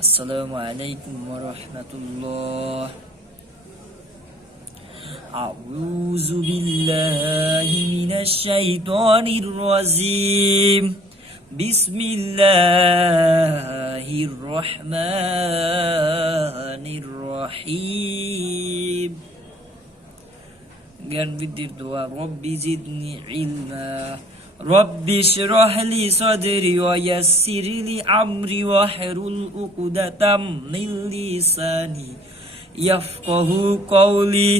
السلام عليكم ورحمة الله. أعوذ بالله من الشيطان الرجيم. بسم الله الرحمن الرحيم. জ্ঞান বৃদ্ধির দোয়া রব্বি জিদনি ইলমা রব্বি ইশরাহ লি সাদরি ওয়া ইয়াসসির লি আমরি ওয়াহলুল উকদাতাম মিন লিসানি ইয়াফকাহু কওলি।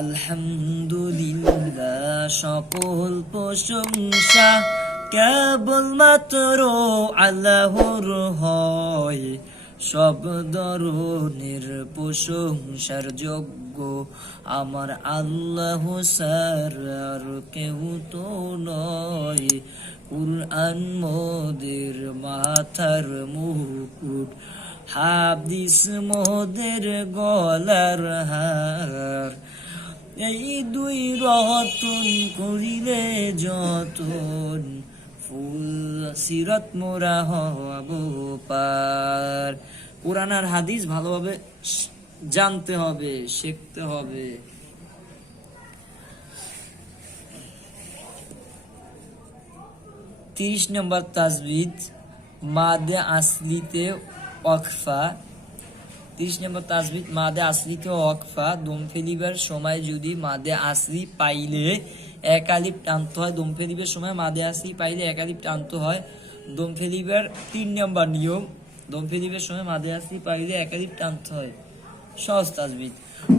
আলহামদুলিল্লাহ, সকল প্রশংসা কেবলমাত্র আল্লাহর হয়। সব ধরনের প্রশংসার যোগ্য আমার আল্লাহ ছাড়া আর কেউ তো নয়। কুরআন মোদের মাথার মুকুট, হাদিস মোদের গলার হার। এই দুই রতন করিলে যতন, ফুল সিরাত মোরা হব পার। কোরআন আর হাদিস ভালোভাবে জানতে হবে, শিখতে হবে। 30 নম্বর তাজবিদ মাদে আসলিতে ওয়াকফা। 30 নম্বর তাজবিদ মাদে আসলিকে ওয়াকফা। দম ফেলিবার সময় যদি মাদে আসলি পাইলে এক আলিফ টানতে হয়। দম ফেলিবার সময় মাদে আসলি পাইলে এক আলিফ টানতে হয়। দম ফেলিবার 3 নম্বর নিয়ম, দম ফেলিবার সময় মাদে আসলি পাইলে এক আলিফ টানতে হয়। সহজ তাজবিদ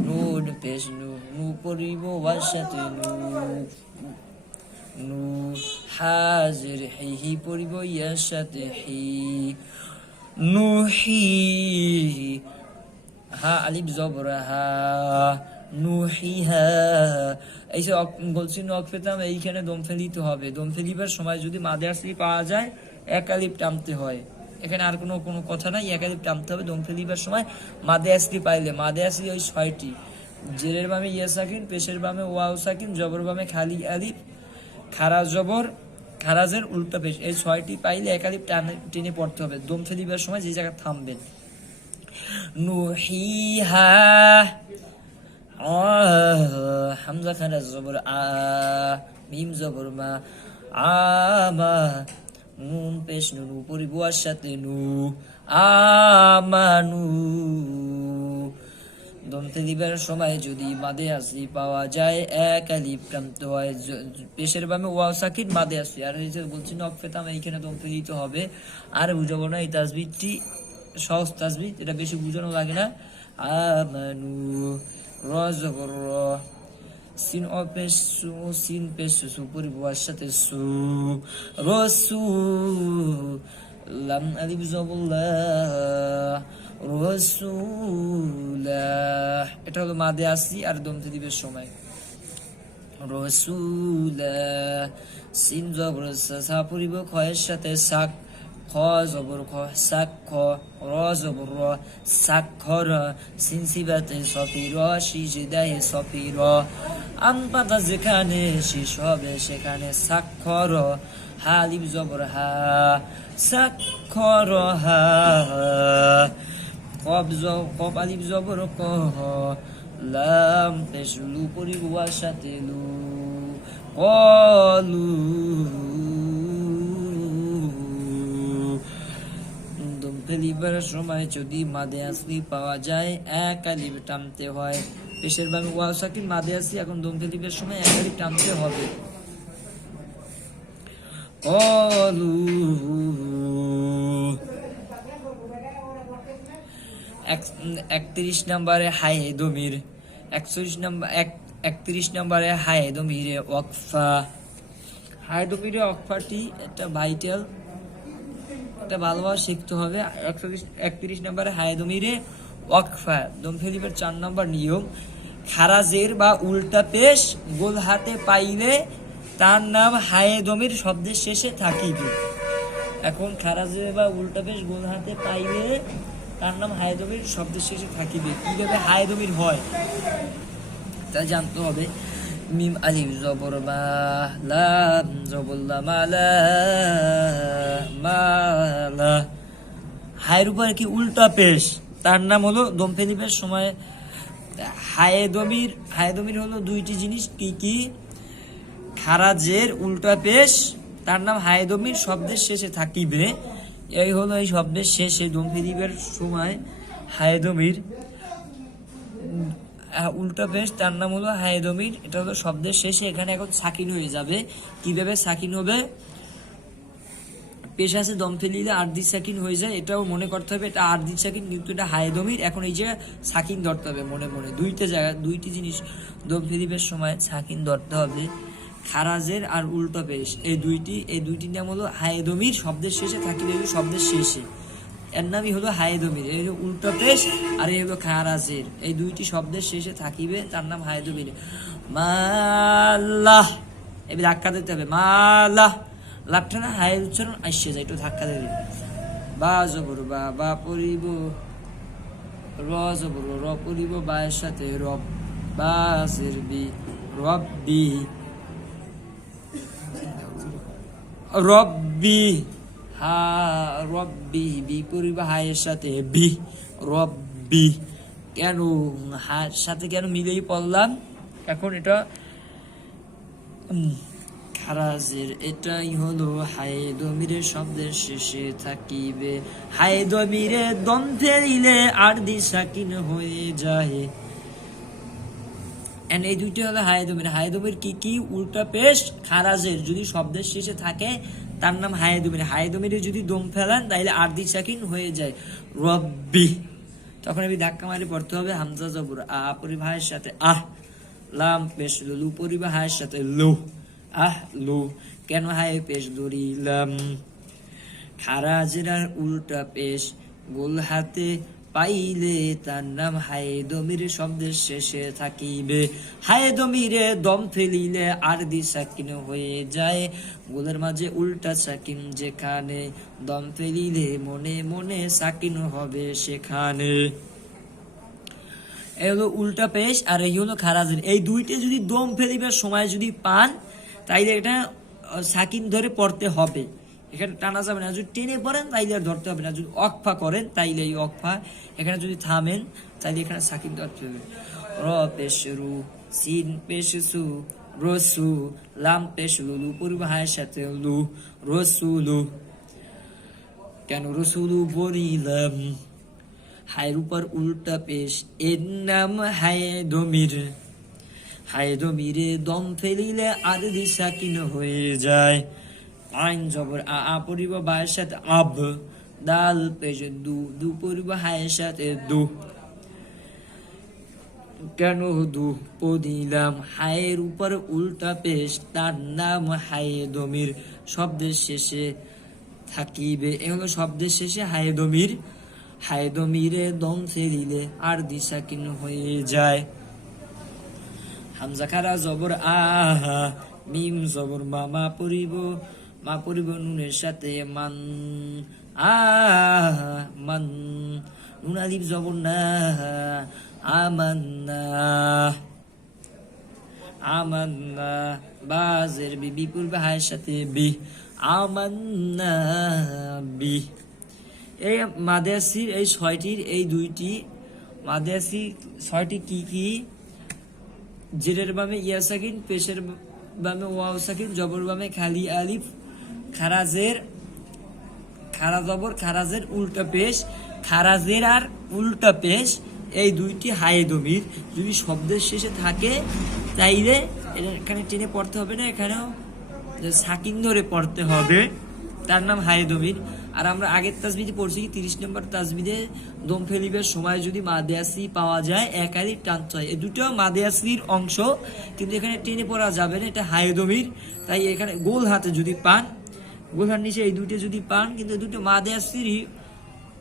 নুন পেশ নু, নু পরিব ওয়াসাতে নু, নু হাজির হি পরিব ইয়ার সাথে হি, নুহি হা আলিফ জবর হা, নুহিহা। এই যে বলছি নখ পেতাম, এইখানে দম ফেলিতে হবে। দম ফেলিবার সময় যদি মাদে আসলি পাওয়া যায় এক আলিফ টানতে হয়। এখানে আর কোনো কথা নাই, এক আলিফ টানতে হবে দম ফেলিবার সময় মাদে আসলি পাইলে। মাদে আসলি ওই 6টি, জেরের বামে ইয়া সাকিন, পেশের বামে ওয়াও সাকিন, জবর বামে খালি আলিফ, খারাজ জবর, খারাজের উল্টা পেশ। এই 6টি পাইলে এক আলিফ টেনে পড়তে হবে দম ফেলিবার সময়, যে জায়গায় থামবেন। নুহিহা হামজা খারাজ জবর আ, মিম জবর মা, আমা নুন পেশ নুন উপরি বুয়ার সাথে নু, আমানু। দম ফেলিবার সময় যদি মাদে আসলি পাওয়া যায় এক আলিফ টানতে হয়। পেশের বামে ওয়াও সাকিন, মাদে আসলি। আর এই যে বলছি নখ পেতাম, এইখানে দম ফেলিতে হবে। আর বুঝাবো না, এই তাজবিদটি সহজ তাজবিদ, এটা বেশি বুঝানো লাগে না। আমানু র জবর র, সিন অ পেশ সু, সিন পেশ সু পরি বুয়ার সাথে সু, রসু লাম আলিফ জবর লা, রসুলাহ। এটা হলো মাদে আসলি আর দম ফেলিবার সময়। রসুলাহ সিন জবর সা পরিব খয়ের সাথে সাক, খ জবর খ সাক খ, র জবর র সাক্ষর, সিন সিবাতে সফির, সিজদায়ে সফির। আম পাতা যেখানে শেষ হবে সেখানে সাক্ষর, হা আলিফ জবর হা সাক্ষর হা। কব আলিফ জবর ক, লাম পেশ লু পরিব ওয়ার সাথে লু, কলু। দম ফেলিবার সময় যদি মাদে আসলি পাওয়া যায় এক আলিফ টানতে হয়। পেশের বামে ওয়াও সাকিন, মাদে আসলি, এখন দম ফেলিবার সময় এক আলিফ টানতে হবে। কলু 31 নম্বরে হায় দমির, 31 নম্বরে হায় দমিরে ওয়াকফা। হায় দমিরে ওয়াকফাটি একটা ভাইটাল, এটা ভালোভাবে শিখতে হবে। 31 নম্বরে হায় দমিরে ওয়াকফা। দম ফেলিবার 4 নম্বর নিয়ম, খারাজের বা উল্টা পেশ গোল হাতে পাইলে তার নাম হায় দমির শব্দের শেষে থাকিবে। এখন খারাজের বা উল্টা পেশ গোল হাতে পাইলে তার নাম হায়দমির শব্দের শেষে থাকিবে। কিভাবে হায়দমির হয় তা জানতে হবে। মিম আলিফ জবর মা, লাম জবর লা, মালা মালা। হায়ের উপর কি উল্টা পেশ, তার নাম হলো দম ফেলিবার সময় হায়েদমির হলো দুইটি জিনিস, কি কি? খারাজের উল্টা পেশ, তার নাম হায়েদমির, শব্দের শেষে থাকিবে। এই হলো এই শব্দের শেষে দম ফেলিবার সময় হায়েদমির উল্টা পেশ, তার নাম হলো হায়েদমির। এটা হলো শব্দের শেষে, এখানে এখন সাকিন হয়ে যাবে। কিভাবে সাকিন হবে? পেশ আছে, দম ফেলিলে আরদি সাকিন হয়ে যায়, এটাও মনে করতে হবে। এটা আরদি সাকিন, কিন্তু এটা হায়েদমির। এখন এই যে সাকিন ধরতে হবে মনে মনে, দুইটা জায়গা, দুইটি জিনিস দম ফেলিবার সময় সাকিন ধরতে হবে, খারাজের আর উল্টো পেশ। এই দুইটি নাম হলো হায়েদমির, শব্দের শেষে থাকিবে, শব্দের শেষে এর নামই হলো হায়েদমির। এই হলো উল্টো পেশ আর এই হলো খারাজের, এই দুইটি শব্দের শেষে থাকিবে, তার নাম হায়েদমির। মাল্লাহ, এবার ধাক্কা দিতে হবে, মাল্লাহ। লাভটা না হায়ের উচ্চারণ আসছে যায়, একটু ধাক্কা দেবে। বা জবর বা, বা পরিব, র জবর র পরিব, বায়ের সাথে রব, বাসের বি, রব্বি, রব্বি, হা রব্বি, বি পরিব হায়ের সাথে বি, রব্বি। কেন হায়ের সাথে কেন মিলেই পড়লাম? এখন এটা খারাজের, এটাই হলো হায়েদমিরের শব্দের শেষে থাকিবে। হায়েদমিরে দম ফেলিলে আরদি সাকিন হয়ে যায়। এই দুইটি হলো হায়েদমির। হায়েদমির কি কি? উল্টা পেশ, খারাজের যদি শব্দের শেষে থাকে তার নাম হায়েদমির। হায়েদমিরে যদি দম ফেলান তাইলে আরদি সাকিন হয়ে যায়, রব্বি। তখন আমি ধাক্কা মারি পড়তে হবে, হামজা জবর আ পরিবাহের সাথে আহ, লাম পেশ লু পরিবাহের সাথে লু, আহ লু। কেন হায়ে পেশ ধরিলাম? খারাজের আর উল্টা পেশ গোল হাতে পাইলে তার নাম হায়েদমির, শব্দের শেষে থাকিবে। হায়েদমিরে দম ফেলিলে আরদি সাকিন হয়ে যায়, গোলের মাঝে উল্টা সাকিন যেখানে, দম ফেলিলে মনে মনে সাকিন হবে সেখানে। এই হলো উল্টা পেশ আর এই হলো খারাজের। এই দুইটা যদি দম ফেলিবার সময় যদি পান তাইলে এটা সাকিন ধরে পড়তে হবে, এখানে টানা যাবে না। যদি টেনে পড়েন তাইলে আর ধরতে হবে না, যদি অকফা করেন তাইলে এই অকফা, এখানে যদি থামেন তাইলে এখানে সাকিন ধরতে হবে। র পেশ রু, সিন পেশ সু, রসু, লাম পেশ লু পরিবাহের সাথে লু, রসুলু। কেন রসুলু বলিলাম? হায়ের উপর উল্টা পেশ, এর নাম হায়েদমির। হায়েদমিরে দম ফেলিলে আরদি সাকিন হয়ে যায়। আইন জবর আ পরিব বায়ের সাথে আব, দাল পেশ দু, দু পরিব হায়ের সাথে দু। কেন দু পদিলাম? হায়ের উপর উল্টা পেশ, তার নাম হায়েদমির, শব্দের শেষে থাকিবে। এ হলো শব্দের শেষে হায়েদমির। হায়েদমিরে দম ফেলিলে আরদি সাকিন হয়ে যায়। হামজা খারা জবর আহা, মিম জবর মা, মা পরিব নুনের সাথে মান, আহা মান। নুন আলিফ জবর না, আমান্না, আমান্না। বাজের বি, বি পূর্বে হায়ের সাথে বি, আমান্না বি। এই মাদেয়াসির এই ছয়টির, এই দুইটি মাদেয়াসি ছয়টি কি কি? জেরের বামে ইয়া সাকিন, পেশের বামে ওয়াও সাকিন, জবর বামে খালি আলিফ, খারাজের, খারা জবর, খারাজের উল্টা পেশ। খারাজের আর উল্টা পেশ এই দুইটি হায়েদমির যদি শব্দের শেষে থাকে তাইলে এখানে টেনে পড়তে হবে না, এখানেও সাকিন ধরে পড়তে হবে, তার নাম হায়েদমির। আর আমরা আগের তাজবিদে পড়ছি 30 নম্বর তাজবিদে দম ফেলিবার সময় যদি মাদেয়াসি পাওয়া যায় এক আলিফ টানতে হয়। এই দুটো মাদেয়াসির অংশ, কিন্তু এখানে টেনে পড়া যাবে না, এটা হায়েদমির। তাই এখানে গোল হাতে যদি পান, গোল হাত নিচে এই দুটো যদি পান, কিন্তু দুটো মাদেয়াসিরই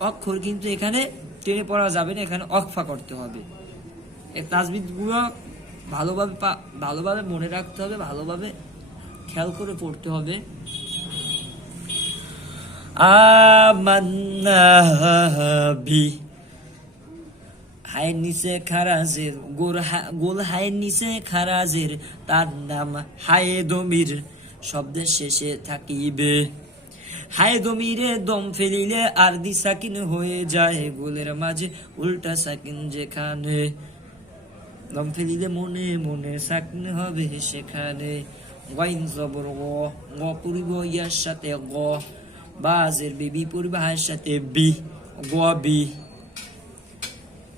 অক্ষর, কিন্তু এখানে টেনে পড়া যাবে না, এখানে অকফা করতে হবে। এই তাজবিদগুলো ভালোভাবে মনে রাখতে হবে, ভালোভাবে খেয়াল করে পড়তে হবে। আমান্না বি, হায়ের নিচে খারাজের গোল হায়ের নিচে খারাজের তার নাম হায়ে দমির শব্দের শেষে থাকিবে। হায় দমিরে দম ফেলিলে আরদি সাকিন হয়ে যায়, গোলের মাঝে উল্টা সাকিন যেখানে, দম ফেলিলে মনে মনে সাকিন হবে সেখানে। গাইন জবর গ পূর্ব ইয়ার সাথে গ, বাজের বেবি পূর্ব হায়ের সাথে বি, গ বি।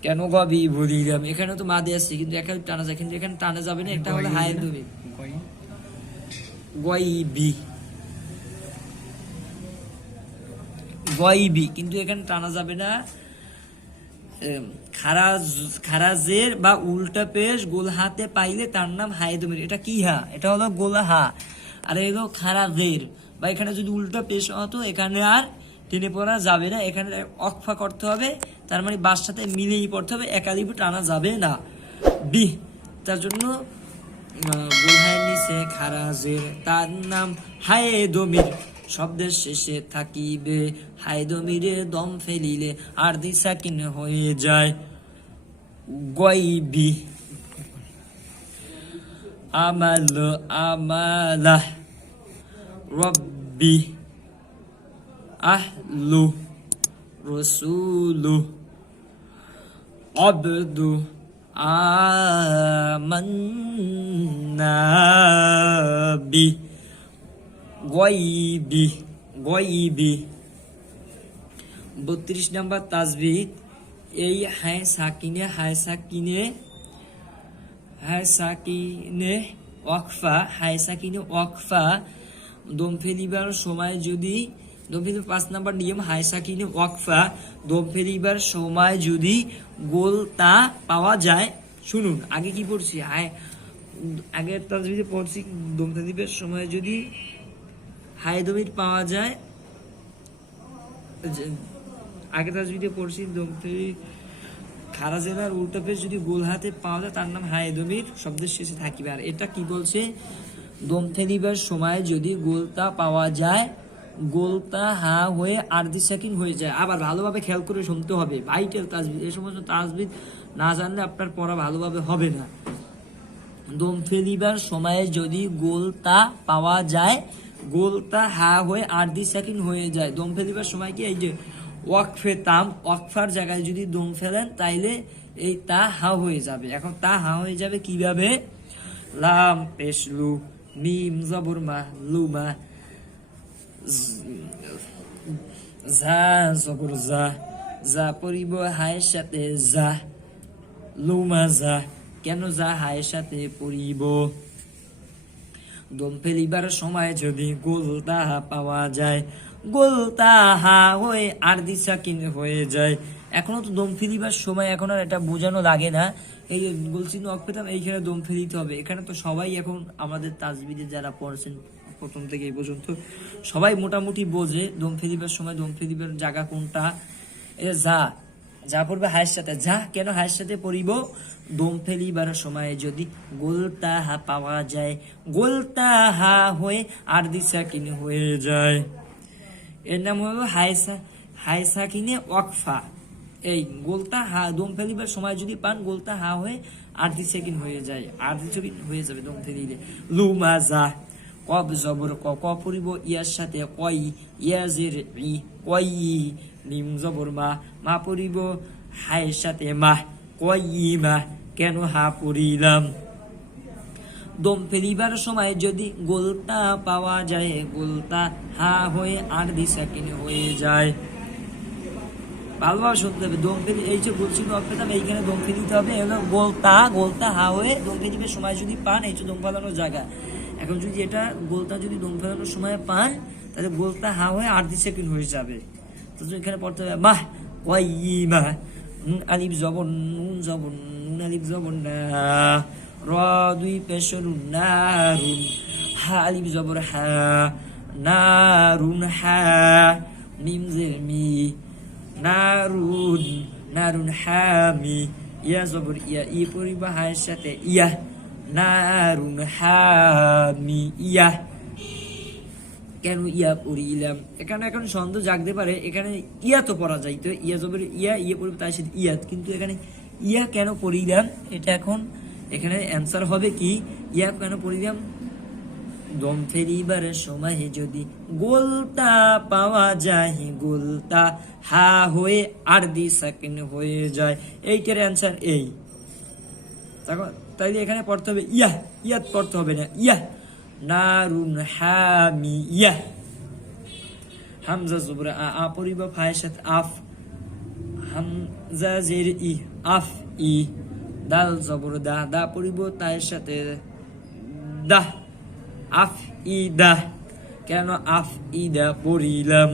কেন গ বি বলিলাম? এখানে তো মাদে আছে কিন্তু এখানে টানা যায়, কিন্তু এখানে টানা যাবে না, এটা হলো হায়ের দমি গয়বি গয়বি, কিন্তু এখানে টানা যাবে না। খারাজের বা উল্টা পেশ গোল হাতে পাইলে তার নাম হায়ে দমির। এটা কি হা? এটা হলো গোলা হা। আর এলো খারাজের, বা এখানে যদি উল্টা পেশ হতো এখানে আর টেনে পড়া যাবে না, এখানে অকফা করতে হবে, তার মানে বাস সাথে মিলেই পড়তে হবে, একালিপু টানা যাবে না। বি, তার জন্য গোলহায়ের নিচে খারাজের তার নাম হায়ে দমির শব্দের শেষে থাকিবে। হায়ে দমিরে দম ফেলিলে আরদি সাকিন হয়ে যায়, গয়বি। আমাল আমালাহ, রব্বি, আহলু, রসুলু, আবদু, আমান্নাবি, গয়বি গয়বি। 32 নম্বর তাজবিদ। এই হায় সাকিনে ওয়াকফা, হায় সাকিনে ওয়াকফা দম ফেলিবার সময় যদি, দম ফেলিবার 5 নম্বর নিয়ম, হায় সাকিনে ওয়াকফা দম ফেলিবার সময় যদি গোল তা পাওয়া যায়। শুনুন আগে কি পড়ছি, আগে তাজবিদে পড়ছি দম ফেলিবার সময় যদি হায় দমির পাওয়া যায়, আগে তাজবিদে পড়ছি দম ফেলি খারাজের উল্টা পেশ যদি গোল হাতে পাওয়া যায় তার নাম হায়ে দমির শব্দের শেষে থাকিবে। আর এটা কি বলছে? দম ফেলিবার সময় যদি গোলতা পাওয়া যায়, গোলতা হা হয়ে আরদি সাকিন হয়ে যায়। আবার ভালোভাবে খেয়াল করে শুনতে হবে, ভাইটাল তাজবিদ, এই সমস্ত তাজবিদ না জানলে আপনার পড়া ভালোভাবে হবে না। দম ফেলিবার সময়ে যদি গোলতা পাওয়া যায়, গোলতা হা হয়ে আরদি সাকিন হয়ে যায়। দম ফেলিবার সময় কি, এই যে ওয়াকফে তাম, ওয়াকফার জায়গায় যদি দম ফেলেন তাইলে এই তা হা হয়ে যাবে। এখন তা হা হয়ে যাবে কিভাবে? লাম পেশলু, মিম জবর মা লুমা, যা জবর যা, যা পরিব হায়ের সাথে যা, লুমা যা। কেন যা হায়ের সাথে পরিব? দম ফেলিবার সময় যদি গোলতা পাওয়া যায়, গোলতা হা হয়ে আরদি সাকিন হয়ে যায়। এখনো তো দম ফেলিবার সময়, এখন আর এটা বোঝানো লাগে না, এই গোলচিহ্ন অক্ষেতাম এইখানে দম ফেলিতে হবে। এখানে তো সবাই এখন আমাদের তাজবিদে যারা পড়ছেন প্রথম থেকে এই পর্যন্ত সবাই মোটামুটি বোঝে দম ফেলিবার সময় দম ফেলিবার জায়গা কোনটা। এটা যা পড়বে হায়ের সাথে, যা কেন হায়ের সাথে পড়িব? দম ফেলিবার সময় যদি গোলতা হা পাওয়া যায়, গোলতা হা হয়ে আরদি সাকিন হয়ে যায়। এর নাম হলো হায় সাকিনে ওয়াকফা। এই গোলতা হা দম ফেলিবার সময় যদি পান, গোলতা হা হয়ে আরদি সাকিন হয়ে যায়, আরদি সাকিন হয়ে যাবে দম ফেলিলে। লুমা যা, কব জবর ক পড়িব ইয়ার সাথে কই, ইয়াজের ই কই, মিম জবর মা পড়িব হায়ের সাথে মা, কই মা। কেন হা পড়িলাম? দম ফেলিবার সময় যদি গোলতা পাওয়া যায়, গোলতা হা হয়ে আরদি সাকিন হয়ে যায়। ভালোভাবে শুনতে হবে। দম ফেলি, এই যে বলছি অপেতাম, এইখানে দম ফেলিতে হবে, গোলতা হা হয়ে দম ফেলিবার সময় যদি পান, এই যে দম ফেলানোর জায়গা। এখন যদি এটা গোলতা যদি দম ফেলানোর সময় পান, তাহলে গোলতা হা হয়ে আরদি সাকিন হয়ে যাবে। তো এখানে পড়তে হবে মাহ ওয়াইমা, আলিফ জবর নুন জবর নুন আলিফ জবর না, র দুই পেশরুন নারুন, হা আলিফ জবর হা, নারুন হা, মিম জের মি, নারুন নারুন হামি, ইয়া জবর ইয়া, ই পরিব হায়ের সাথে ইয়া, নারুন হামি ইয়া। কেন ইয়া পড়িলাম? এখানে এখন সন্দেহ জাগতে পারে, এখানে ইয়া তো পড়া যায়, তো ইয়া জবর ইয়া, ইয়ে পড়বে তার সাথে ইয়াত, কিন্তু এখানে ইয়া কেন পড়িলাম, এটা এখন এখানে অ্যান্সার হবে কি, ইয়া কেন পড়িলাম, দম ফেলিবার সময় যদি গোলতা পাওয়া যায়, গোলতা হা হয়ে আরদি সেকেন্ড হয়ে যায়, এইটার অ্যান্সার এই। তাইলে এখানে পড়তে হবে ইয়া, ইয়াত পড়তে হবে না, ইয়া নারুন হামি ইয়া। হামজা জবর আ পড়িব ফায়ের সাথে আফ, হামজা জের ই আফ ই, দাল জবর দা দা পড়িব তায়ের সাথে দা, আফ ই দা। কেন আফ ই দা পড়িলাম,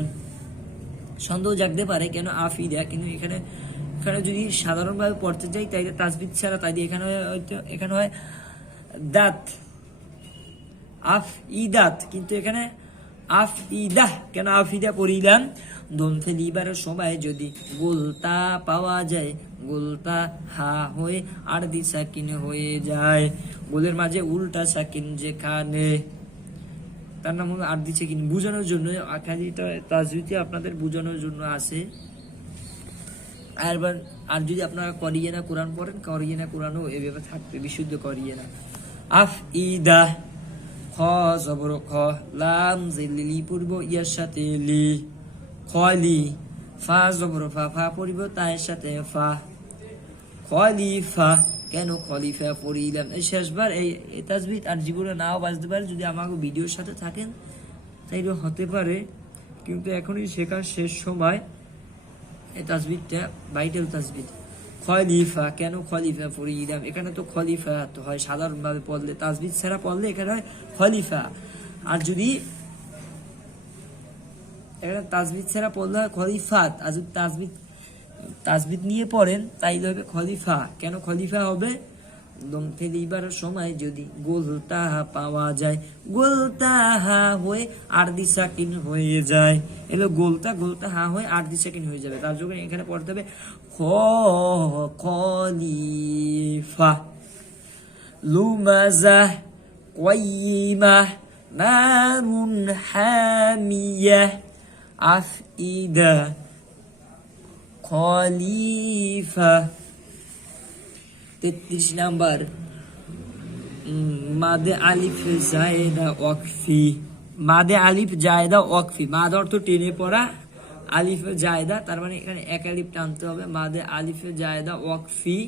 সন্দেহ জাগতে পারে কেন আফ ই দা, কিন্তু এখানে যদি সাধারণভাবে পড়তে যাই তাইলে তাসবিদ ছাড়া, তাই এখানে হয় দাঁত, আফ ই দাঁত, কিন্তু এখানে আফ ই দাহ। কেন আফ ই দা পড়িলাম, দম ফেলিবার সময় যদি গোলতা পাওয়া যায়, গোলতা হা হয়ে আরদি সাকিন হয়ে যায়, গোলের মাঝে উল্টা সাকিন যেখানে, তার নাম হলো আরদি সাকিন। বোঝানোর জন্য খালি তাজবিদে আপনাদের বোঝানোর জন্য আছে। আর যদি আপনারা করিয়েনা কোরআন পড়েন, করিয়েনা কোরআনও এভাবে থাকবে, বিশুদ্ধ করিয়েনা। আফ ই দা, খ জবর খ, লাম জিলি পড়ব ইয়ার সাথে লি, খলি, ফা জবর ফা, ফা পড়ব তায়ের সাথে ফা, খলিফা। কেন খলিফা পড়িলাম, এই শেষবার এই তাসবিদ আর জীবনে নাও বাজতে পারে, যদি আমাকে ভিডিওর সাথে থাকেন তাইলে হতে পারে, কিন্তু এখনই শেখার শেষ সময়। এই তাসবিদটা বাইটেল তাসবিদ, খলিফা। কেন খলিফা পড়িলাম, এখানে তো খলিফা তো হয় সাধারণভাবে পড়লে, তাসবিদ ছাড়া পড়লে এখানে হয় খলিফা। আর যদি এখানে তাসবিদ ছাড়া পড়লে হয় খলিফাত, আর যদি তাসবিদ নিয়ে পড়েন তাইলে হবে খলিফা। কেন খলিফা হবে, দম ফেলিবার সময় যদি গোলতাহা পাওয়া যায়, গোলতাহা হয়ে আরদি সাকিন হয়ে যায়, এলো গোলতাহা হয়ে আরদি সাকিন হয়ে যাবে, তার জন্য এখানে পড়তে হবে খলিফা। লুমাজা কয়িমা নারুন হামিয়া, আফইদা খলিফা। 33 নাম্বার, মাদে আলিফ জায়দা ওয়াকফি, মাদে আলিফ জায়দা ওয়াকফি, মাদ অর্থ টেনে পড়া, আলিফ জায়দা তার মানে এখানে এক আলিফ টানতে হবে, মাদে আলিফ জায়দা ওয়াকফি।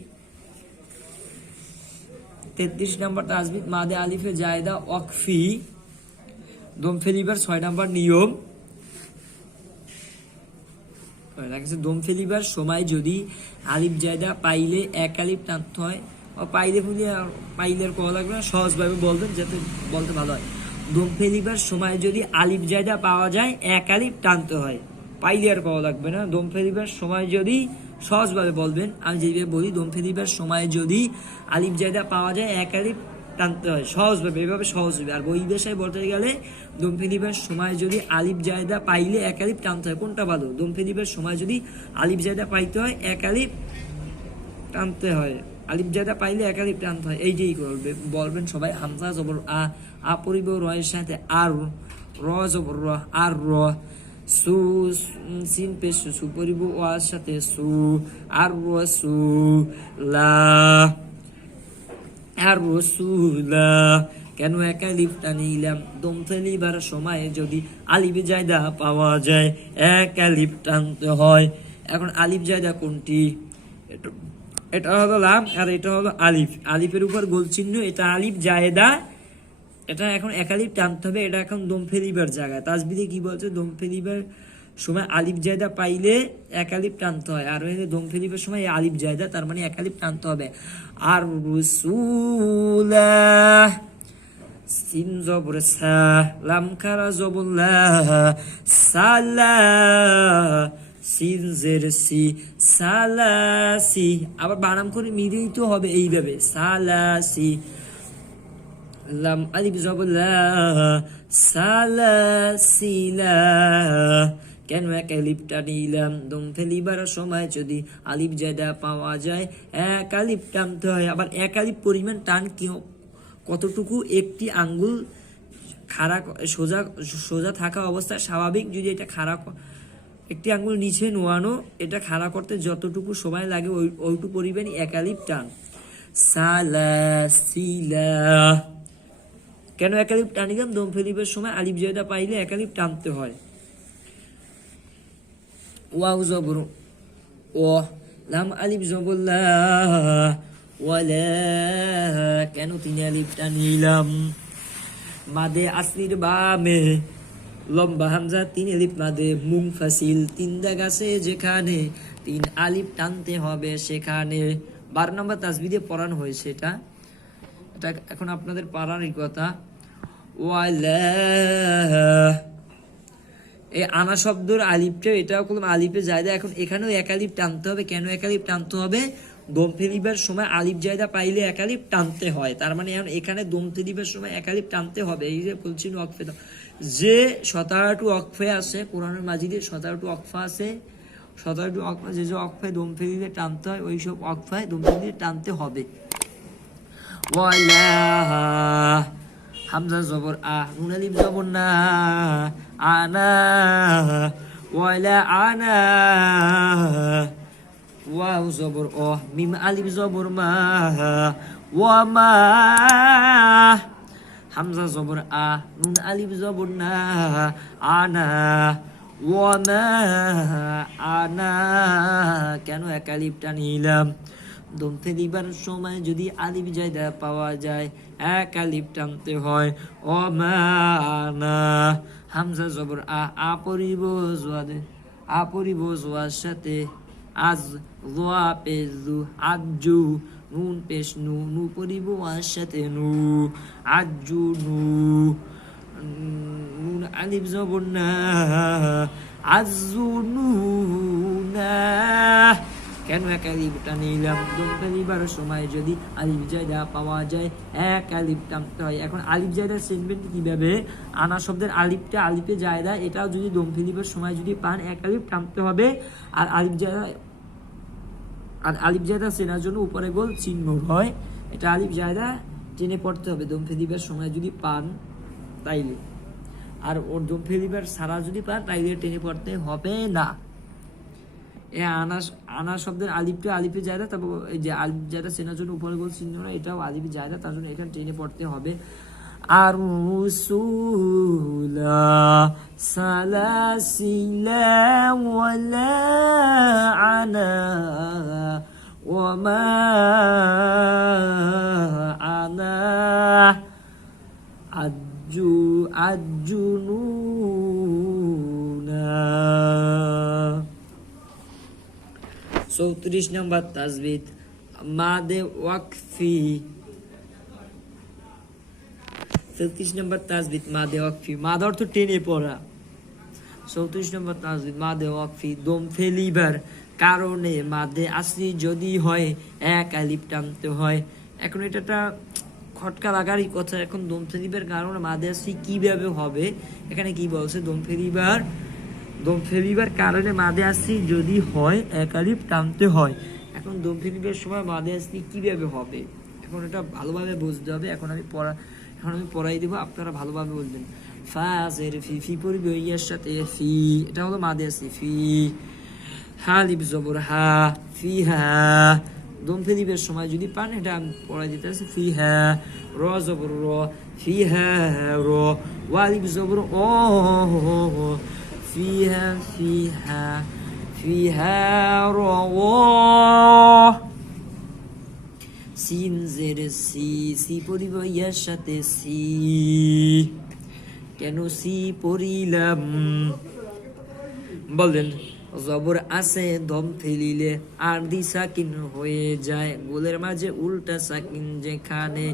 33 নাম্বার তাসবিদ, মাদে আলিফ জায়দা ওয়াকফি। দম ফেলিবার 6 নাম্বার নিয়ম, দম ফেলিবার সময় যদি আলিফ জায়দা পাইলে এক আলিফ টানতে হয়, পাইলে পাইলের কওয়া লাগবে না, সহজভাবে বলবেন যাতে বলতে ভালো হয়। দম ফেলিবার সময় যদি আলিফ জায়দা পাওয়া যায় এক আলিফ টানতে হয়, পাইলে আর কওয়া লাগবে না। দম ফেলিবার সময় যদি, সহজভাবে বলবেন, আমি যেভাবে বলি, দম ফেলিবার সময় যদি আলিফ জায়দা পাওয়া যায় এক আলিফ টানতে হয়, সহজভাবে, এভাবে সহজ হবে। আর বই ভাষায় বলতে গেলে দম ফেলিবার সময় যদি আলিফ জায়দা পাইলে এক আলিফ টানতে হয়, কোনটা ভালো, দম ফেলিবার সময় যদি আলিফ জায়দা পাইতে হয় এক আলিফ টানতে হয়, আলিফ জায়দা পাইলে এক আলিফ টানতে হয়, এইটাই বলবেন সবাই। হামজা জবর আ পরিব রয়ের সাথে আর, র জবর র আর র, সু সিন পেশ সু পরিব ওয়ার সাথে সু আর সু লা, আর রসুলা। কেন এক আলিফ টানিলাম, দম ফেলিবার সময় যদি আলিফ জায়দা পাওয়া যায় এক আলিফ টানতে হয়। এখন আলিফ জায়দা কোনটি, এটা হলো লাম আর এটা হলো আলিফ, আলিফের উপর গোল চিহ্ন, এটা আলিফ জায়দা, এটা এখন এক আলিফ টানতে হবে, এটা এখন দম ফেলিবার জায়গা। তাসবিদে কি বলছে, দম ফেলিবার সময় আলিফ জায়দা পাইলে এক আলিফ টানতে হয়, আর দম ফেলিবার সময় আলিফ জায়দা, তার মানে এক আলিফ টানতে হবে। আর রসুলা, সিন জবর সা, লাম খারা জবর লা, সালা, সিন জের সি, সালাসি। আবার বানাম করে মিলিত হবে এইভাবে, সালাসি, লাম আলিফ জবর লা, সালাসিলা। কেন এক আলিফ টানিলাম, দম ফেলিবার সময় যদি আলিফ জায়দা পাওয়া যায় এক আলিফ টানতে হয়। আবার এক আলিফ পরিমাণ টান কি কতটুকু, একটি আঙ্গুল খাড়া সোজা থাকা অবস্থায় স্বাভাবিক, যদি এটা খাড়া একটি আঙ্গুল নিচে নোয়ানো, এটা খাড়া করতে যতটুকু সময় লাগে ওইটুকু পরিমাণ একালিপ টান। সালাসিলা, কেন একালিপ টানিলাম? দম ফেলিবার সময় আলিফ জয়দা পাইলে একালিপ টানতে হয়। ওয়াও জবর ও, লাম আলিফ জবর লা, ওয়ালা, কেন 3 আলিফ টানিলাম? মাদে আসলির বামে লম্বা হামজা 3 আলিফ মাদে মুনফাসিল, 3 দাগ আছে যেখানে 3 আলিফ টানতে হবে সেখানে। 12 নম্বর তাসবিদে পড়ানো হয়েছে এটা এখন আপনাদের পারারই কথা। ওয়ালা, এই আনা শব্দের আলিফটা, এটাও কোনো আলিফে জায়দা, এখন এখানেও এক আলিফ টানতে হবে। কেন এক আলিফ টানতে হবে? দম ফেলিবার সময় আলিফ জায়দা পাইলে এক আলিফ টানতে হয়, তার মানে এখন এখানে দম ফেলিবার সময় এক আলিফ টানতে হবে। এই যে বলছি ওয়াকফে, যে 17টি ওয়াকফে আছে কোরআনের মাজিদে, 17টি ওয়াকফা আছে, 17টি ওয়াকফা, যে ওয়াকফায় দম ফেলিলে টানতে হয় ওই সব ওয়াকফায় দম ফেলিলে টানতে হবে। ওয়ালা, হামজা জবর আ, নুন আলিফ জবর না, আনা, ওয়ালা আনা, ওয়াও জবর ও, মিম আলিফ জবর মা, ওয়া মা, হামজা জবর আ, নুন আলিফ জবর না, আনা, ওয়া মা আনা, কেন এক আলিফ টানিলাম? দম ফেলিবার সময় যদি আলিফ জায়দা পাওয়া যায় এক আলিফ টানতে হয়। ও মানা, হামজা জবর আ, আপরিব জোয়াদে, আপরিব জোয়ার সাথে আজ, জোয়া পেজু, আজু, নুন পেশ নু, নু পরিব আর সাথে নু, আজু নু, নুন আলিফ জবর না, আজু নু না, কেন এক আলিফ টানিলাম? দম ফেলিবার সময় যদি আলিফ জায়দা পাওয়া যায় এক আলিফ টানতে হয়। এখন আলিফ জায়দা সেন্টমেন্ট কিভাবে? আনা শব্দের আলিফটা আলিফে জায়দা, এটাও যদি দম ফেলিবার সময় যদি পান এক আলিফ টানতে হবে। আর আলিফ জায়দা চেনার জন্য উপরে গোল চিহ্ন হয়, এটা আলিফ জায়দা টেনে পড়তে হবে দম ফেলিবার সময় যদি পান তাইলে। আর ওর দম ফেলিবার সারা যদি পান তাইলে টেনে পড়তে হবে না। আনা শব্দের আলিফটা আলিফে জায়দা, তারপর এই যে আলিফ জায়দা চেনার জন্য উপরে গোল চিহ্ন, এটাও আলিফে জায়দা, তার জন্য এখানে টেনে পড়তে হবে। আর রুসুলা সালাসিলা ওয়ালা আনা ওয়া মা আনা আজুনুনা। 34 নম্বর তাসবিদ মাদে ওয়াকফি। 34 নম্বর তাসবিদ মাদে ওয়াকফি, মাদ অর্থ টেনে পড়া। 34 নম্বর তাসবিদ মাদে ওয়াকফি, দম ফেলিবার কারণে মাদে আসলি যদি হয় এক আলিফ টানতে হয়। এখন এটা খটকা লাগারই কথা। এখন দম ফেলিবার কারণে মাদে আসলি কিভাবে হবে? এখানে কি বলছে? দম ফেলিবার কারণে মাদে আসলি যদি হয় এক আলিফ টানতে হয়। এখন দম ফেলিবার সময় মাদে আসলি কিভাবে হবে? এখন এটা ভালোভাবে বুঝতে হবে। এখন আমি পড়াই দেবো, আপনারা ভালোভাবে বলবেন। ফাজের ফি, ফি পড়বে ইয়ার সাথে ফি, এটা হলো মাদে আসলি ফি। হা লিপ জবর হা, ফি হা, দম ফেলিবার সময় যদি পান এটা আমি পড়াই দিতে আছি। ফি হা, র জবর র, ফি হা র, ওয়ালিপ জবর ও, فيها সিন জের সি পড়িব ইয়ার সাথে সি। কেন সি পড়িলাম? বলেন জবর আছে দম ফেলিলে আরদি সাকিন হয়ে যায়, গোলের মাঝে উল্টা সাকিন যেখানে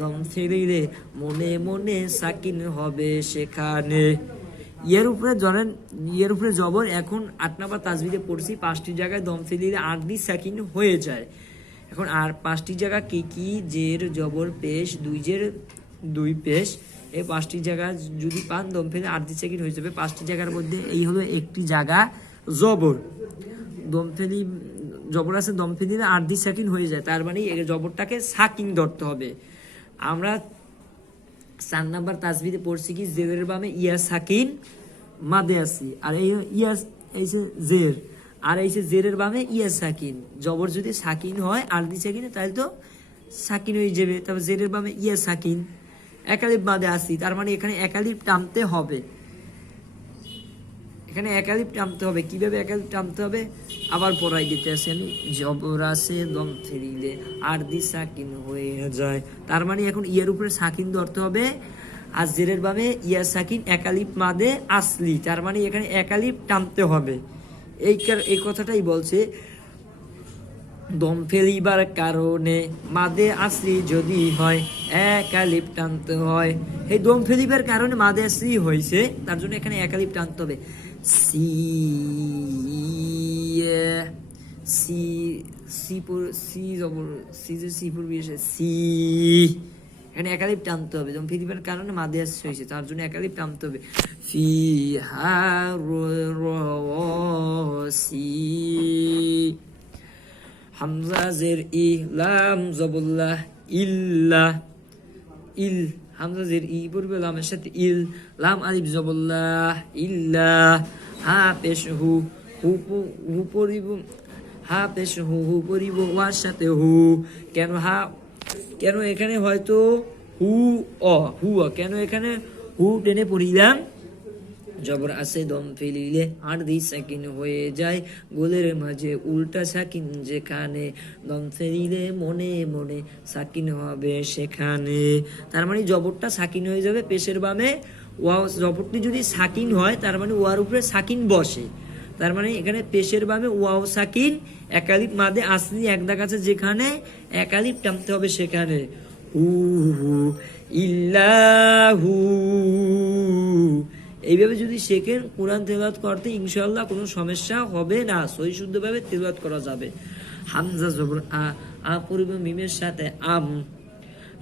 দম ফেলিলে মনে মনে সাকিন হবে সেখানে। এর উপরে জবর। এখন 8 নম্বর তাসবিদে পড়ছি 5টি জায়গায় দম ফেলিলে আরদি সাকিন হয়ে যায়। এখন আর 5টি জায়গা কি কি? জের জবর পেশ, 2 জের 2 পেশ, এই 5টি জায়গা যদি পান দম ফেলে আরদি সাকিন হয়ে যাবে। 5টি জায়গার মধ্যে এই হলো একটি জায়গা জবর। জবর আছে দম ফেলিলে আরদি সাকিন হয়ে যায়, তার মানে এই জবরটাকে সাকিন ধরতে হবে। আমরা 4 নম্বর তাসবিদে পড়ছি কি জেরের বামে ইয়া সাকিন মাদে আসি, আর এই এই যে জের, আর এই যে জেরের বামে ইয়া সাকিন, জবর যদি সাকিন হয় আরদি সাকিনে তাহলে তো সাকিন হয়ে যাবে, তারপর জেরের বামে ইয়া সাকিন একালিপ বাদে আসি, তার মানে এখানে একালিপ টানতে হবে, এখানে একালিপ টানতে হবে। কিভাবে একালিপ টানতে হবে আবার পড়াই দিতেছেন, জবর আছে দম ফেলিলে আরদি সাকিন হয়ে যায়, তার মানে এখন ইয়ার উপরে সাকিন ধরতে হবে, আর জেরের বামে ইয়া সাকিন একালিপ মাদে আসলি, তার মানে এখানে একালিপ টানতে হবে। এই কথাটাই বলছে, দম ফেলিবার কারণে মাদে আসলি যদি হয় একালিপ টানতে হয়। এই দম ফেলিবার কারণে মাদে আসলি হয়েছে, তার জন্য এখানে একালিপ টানতে হবে। সি সি সি জবর সি যে সি পূর্বে এসে সি, এখানে একালিপ টানতে হবে, দম ফেলিবার কারণে মাদে আসলি হয়েছে, তার জন্য একালিপ টানতে হবে। ফি হা সি, হামজা জের ই, লাম জবুল্লাহ ইল্লা, ইল হামজা জের ই পূর্বে লামের সাথে ইল, লাম আলিফ জবুল্লাহ ইল্লা, হা পেশ হু, হু পরিব, হা পেশ হু, হু পরিব ওয়ার সাথে হু, কেন হা, কেন এখানে হয়তো হু হু কেন এখানে হু টেনে পড়িলাম, জবর আছে দম ফেলিলে আরদি সাকিন হয়ে যায়, গোলের মাঝে উল্টা সাকিন যেখানে, দম ফেলিলে মনে মনে সাকিন হবে সেখানে, তার মানে জবরটা সাকিন হয়ে যাবে পেশের বামে, ওয়া জবরটি যদি সাকিন হয় তার মানে ওয়ার উপরে সাকিন বসে, তার মানে এখানে পেশের বামে ওয়াও সাকিন একালিপ মাদে আসলি এক দাগ আছে যেখানে, একালিপ টানতে হবে সেখানে, হু হু ইল্লাহু। এইভাবে যদি শেখেন কোরআন তেলাওয়াত করতে ইনশাআল্লাহ কোনো সমস্যা হবে না, সহি শুদ্ধভাবে তেলাওয়াত করা যাবে। হামজা জবর আ পূর্ব মিমের সাথে আম,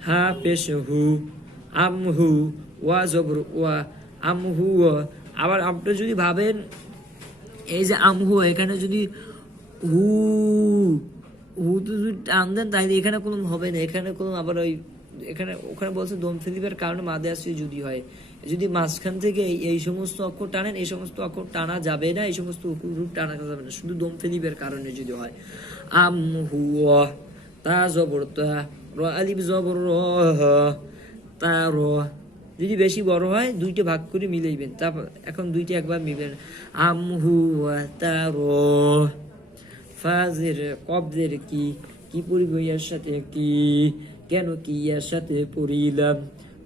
হা পেশ হু, আম হু, ওয়া জবর ওয়া, আম হু। আবার আপনি যদি ভাবেন এই যে আম হু, এখানে যদি হু হু তো যদি টান দেন তাহলে এখানে কোনো হবে না, এখানে কোনো আবার ওই এখানে ওখানে বলছে দম ফেলিবার কারণে মাদে আসি যদি হয়, যদি মাঝখান থেকে এই সমস্ত অক্ষর টানেন এই সমস্ত অক্ষর টানা যাবে না, এই সমস্ত রূপ টানা যাবে না, শুধু দম ফেলিবার কারণে যদি হয়। আম হুয়া, তা জবর তা, র আলিফ জবর র, তা র, যদি বেশি বড় হয় দুইটা ভাগ করে মিলাইবেন, তারপর এখন দুইটা একবার মিলবেন। আম হুয়া তা র, ফাজের কবজের কি, কি পড়িব ইয়ার সাথে কি, কেন কি ইয়ার সাথে পড়িলাম,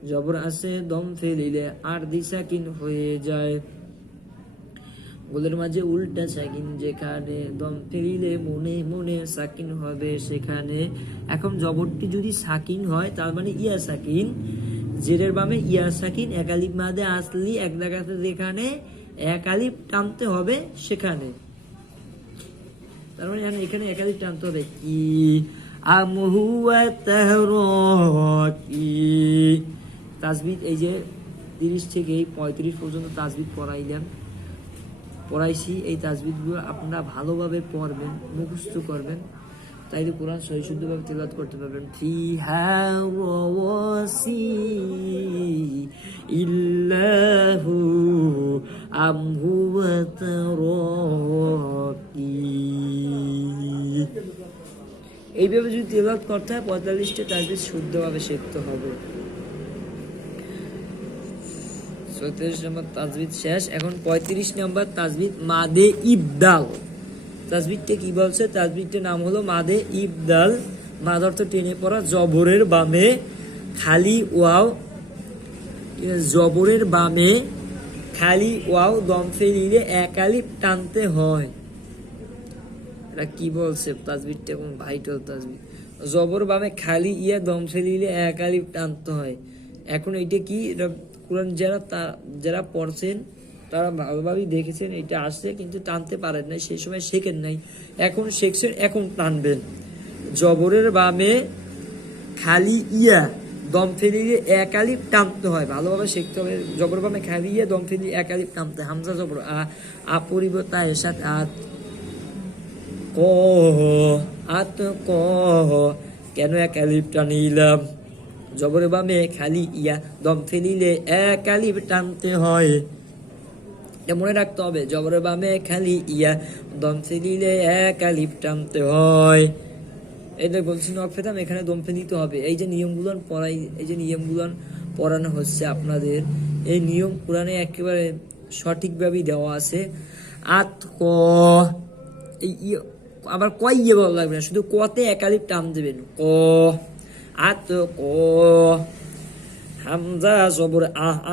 জবর আছে দম ফেলিলে আরদি সাকিন হয়ে যায়, গোলের মাঝে উল্টা সাকিন যেখানে, দম ফেলিলে মনে মনে সাকিন হবে সেখানে। এখন জবরটি যদি সাকিন হয় তার মানে ইয়া সাকিন, জেরের বামে ইয়া সাকিন একালিপ মাদে আসলি এক জায়গাতে যেখানে, একালিপ টানতে হবে সেখানে, তার মানে এখানে একালিপ টানতে হবে। কি আম হুয়া তাহরকি, তাজবিদ এই যে 30 থেকে 35 পর্যন্ত তাজবিদ পড়াইছি, এই তাজবিদগুলো আপনারা ভালোভাবে পড়বেন, মুখস্থ করবেন, তাইলে কোরআন সহি শুদ্ধভাবে তেলাওয়াত করতে পারবেন। ফিহা রাওয়াসি ইল্লাহু আম হুয়া তারাকি, এইভাবে যদি তেলাওয়াত করতে হয় 45টা তাজবিদ শুদ্ধভাবে শিখতে হবে। 34 নম্বর তাজবিদ শেষ, এখন 35 নম্বর তাজবিদ মাদে ইবদাল। তাজবিদটা কি বলছে, তাজবিদটার নাম হলো মাদে ইবদাল, মাদ অর্থ টেনে পড়া, জবরের বামে খালি ওয়াও, জবরের বামে খালি ওয়াও দম ফেলিলে একালিপ টানতে হয়। এটা কি বলছে তাজবিদটা, এবং ভাইটাল তাজবিদ, জবর বামে খালি ইয়া দম ফেলিলে একালিপ টানতে হয়। এখন এইটা কি, কোরআন যারা পড়ছেন তারা ভালোভাবেই দেখেছেন এটা আসছে, কিন্তু টানতে পারেন নাই, সেই সময় শেখেন নাই, এখন শিখছেন, এখন টানবেন। জবরের বামে খালি ইয়া দম ফেলিয়ে একালিপ টানতে হয়, ভালোভাবে শিখতে হবে। জবর বামে খালি ইয়া দম ফেলিয়ে একালিপ টানতে, হামজা জবর আ পরিবর্তে এর সাথে আত, ক আত ক, কেন একালিপ টানিলাম, জবরের বামে খালি ইয়া দম ফেলিলে একালিপ টানতে হয়, এটা মনে রাখতে হবে, জবরের বামে খালি ইয়া, দম ফেলিলে এক আলিফ টানতে হয়। এই যে বলছি ওয়াকফ পেতাম, এখানে দম ফেলিতে হবে। এই যে নিয়মগুলো পড়াই, এই যে নিয়মগুলো পড়ানো হচ্ছে আপনাদের, এই নিয়ম কোরআনে একেবারে সঠিকভাবেই দেওয়া আছে। আত ক, এই আবার কয় ইয়ে বলা লাগবে না, শুধু কতে একালিপ টান দেবেন। ক, আত ক, হামজা জবর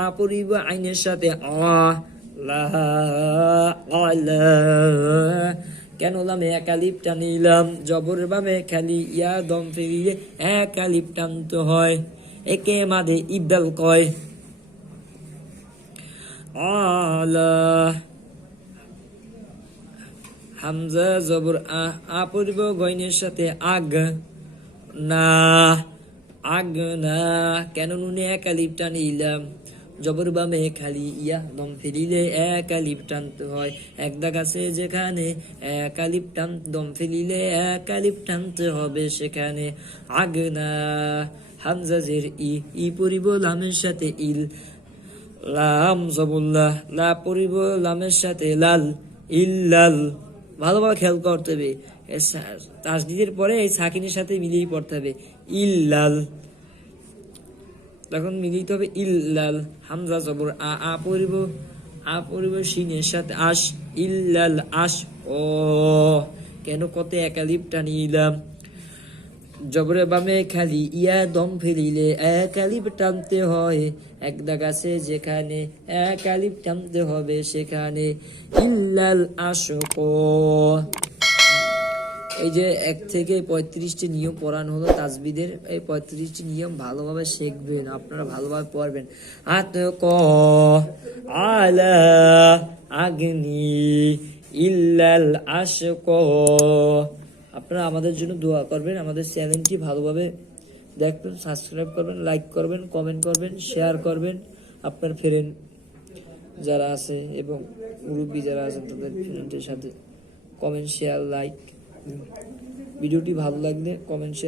আ পড়িব আইনের সাথে আ, লা আলা, কেন লামে একালিপ টানিলাম, জবর বামে খালি ইয়া, দম ফেলিলে একালিপ টানতে হয়। একে মাদে ইবদাল কয়। আলা, হামজা জবর আ পড়িব গইনের সাথে আগ, না আগ না, কেন নুনে একালিপ টানিলাম, জবর বামে খালি ইয়া, দম ফেলিলে একালিপ টানতে হয়। এক দাগ আছে যেখানে একালিপ টান, দম ফেলিলে একালিপ টানতে হবে সেখানে। আগ না, হামজা জের ই পড়িব লামের সাথে ইল, লাম জবুল্লাহ, লা পড়িব লামের সাথে লাল, ইল্লাল। ভালোভাবে খেয়াল করতে হবে, তাসদীদের পরে এই সাকিনের সাথে মিলিয়ে পড়তে হবে, ইল্লাল, তখন মিলিতে হবে ইল্লাল। হামজা জবর আ পড়িব শিনের সাথে আশ, ইল্লাল আশ। ও কেন কতে একালিপ টানিলাম, জবরে বামে খালি ইয়া, দম ফেলিলে একালিপ টানতে হয়। এক দাগ আছে যেখানে একালিপ টানতে হবে সেখানে। ইল্লাল আশক, এই যে 1 থেকে 35টি নিয়ম পড়ানো হলো তাজবিদের, এই 35টি নিয়ম ভালোভাবে শিখবেন, আপনারা ভালোভাবে পড়বেন। আত ক, আলা, আগনি, ইল্লাল আশক। আপনারা আমাদের জন্য দোয়া করবেন, আমাদের চ্যানেলটি ভালোভাবে দেখবেন, সাবস্ক্রাইব করবেন, লাইক করবেন, কমেন্ট করবেন, শেয়ার করবেন। আপনার ফ্রেন্ড যারা আছে এবং মুরব্বী যারা আছেন তাদের ফ্রেন্ডের সাথে কমেন্ট, শেয়ার, লাইক। ভিডিওটি ভালো লাগলে কমেন্ট, শেয়ার।